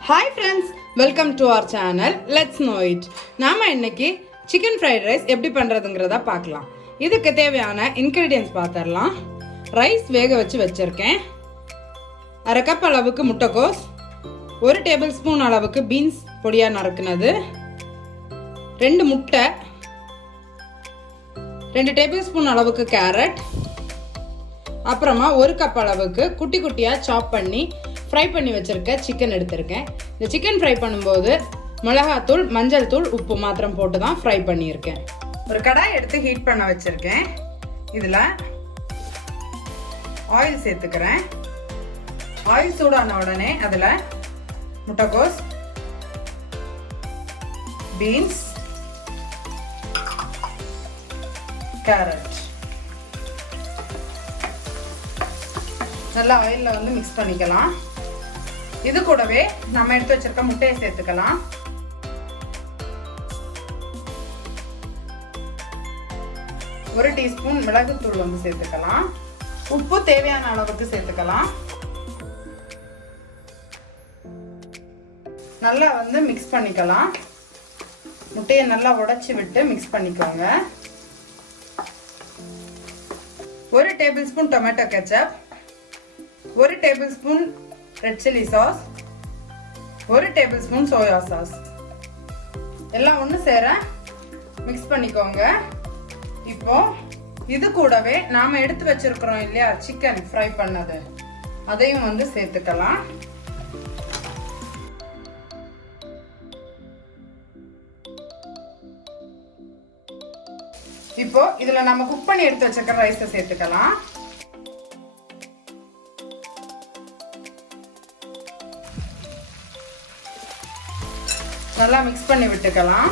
Hi friends, welcome to our channel. Let's know it. நாம இன்னைக்கு chicken fried rice எப்படி பண்றதுங்கறத பார்க்கலாம். இதுக்கு தேவையான இன்கிரிடியன்ட்ஸ் பார்த்தறலாம். ரைஸ் வேக வச்சிருக்கேன். 1/2 கப் அளவுக்கு முட்டைக்கோஸ், 1 டேபிள்ஸ்பூன் அளவுக்கு பீன்ஸ் பொடியா நறுக்குனது, 2 முட்டை, 2 டேபிள்ஸ்பூன் அளவுக்கு கேரட், அப்புறமா 1 கப் அளவுக்கு குட்டி குட்டியா சாப் பண்ணி ஃப்ரை பண்ணி வச்சிருக்க சிக்கன் எடுத்திருக்கேன். இந்த சிக்கன் ஃப்ரை பண்ணும்போது மிளகாத்தூள், மஞ்சள் தூள், உப்பு மாத்திரம் போட்டு தான் ஃப்ரை பண்ணியிருக்கேன். ஒரு கடாய் எடுத்து ஹீட் பண்ண வச்சிருக்கேன். இதில் ஆயில் சேர்த்துக்கிறேன். ஆயில் சூடான உடனே அதில் முட்டைக்கோஸ், பீன்ஸ், கேரட் நல்லா ஆயிலில் மிக்ஸ் பண்ணிக்கலாம். இது கூடவே நம்ம எடுத்து வச்சிருக்க முட்டையை சேர்த்துக்கலாம். ஒரு டீஸ்பூன் மிளகுத்தூள் சேர்த்துக்கலாம். உப்பு தேவையான அளவுக்கு சேர்த்துக்கலாம். நல்லா மிக்ஸ் பண்ணிக்கலாம். முட்டையை நல்லா உடைச்சி விட்டு மிக்ஸ் பண்ணிக்கோங்க. 1 tablespoon tomato ketchup, 1 tablespoon red chilli sauce, 1 tablespoon soya sauce எல்லாம் ஒன்று சேர மிக்ஸ் பண்ணிக்கோங்க. இப்போ இது கூடவே நாம எடுத்து வச்சிருக்கிறோம் இல்லையா சிக்கன் ஃப்ரை பண்ணது, அதையும் சேர்த்துக்கலாம். இப்போ இதுல நம்ம குக் பண்ணி எடுத்து வச்சிருக்கிற ரைஸை சேர்த்துக்கலாம். நல்லா மிக்ஸ் பண்ணி விட்டுக்கலாம்.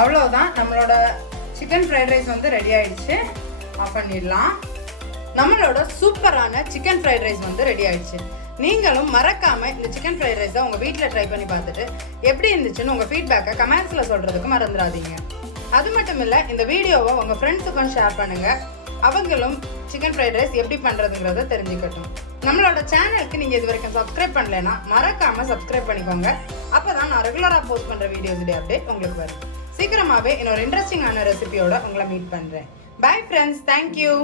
அவ்வளவுதான், நம்மளோட சிக்கன் ஃப்ரைட் ரைஸ் ரெடி ஆயிடுச்சு. ஆஃப் பண்ணிடலாம். நம்மளோட சூப்பரான சிக்கன் ஃப்ரைட் ரைஸ் ரெடி ஆயிடுச்சு. நீங்களும் மறக்காம இந்த சிக்கன் ஃப்ரைட் ரைஸை உங்க வீட்டில் ட்ரை பண்ணி பார்த்துட்டு எப்படி இருந்துச்சுன்னு உங்க ஃபீட்பேக்கை கமெண்ட்ஸ்ல சொல்றதுக்கு மறந்துடாதீங்க. அது மட்டும் இல்ல, இந்த வீடியோவை உங்க ஃப்ரெண்ட்ஸுக்கும் ஷேர் பண்ணுங்க. அவங்களும் சிக்கன் ஃப்ரைட் ரைஸ் எப்படி பண்றதுங்கிறத தெரிஞ்சுக்கட்டும். நம்மளோட சேனலுக்கு நீங்க இது வரைக்கும் சப்ஸ்கிரைப் பண்ணலைன்னா மறக்காம சப்ஸ்கிரைப் பண்ணிக்கோங்க. அப்பதான் நான் ரெகுலரா போஸ்ட் பண்ற வீடியோஸ் அப்டேட் உங்களுக்கு வரும். சீக்கிரமாவே இன்னொரு இன்ட்ரெஸ்டிங்கான ரெசிபியோட உங்களை மீட் பண்றேன். Bye friends, thank you.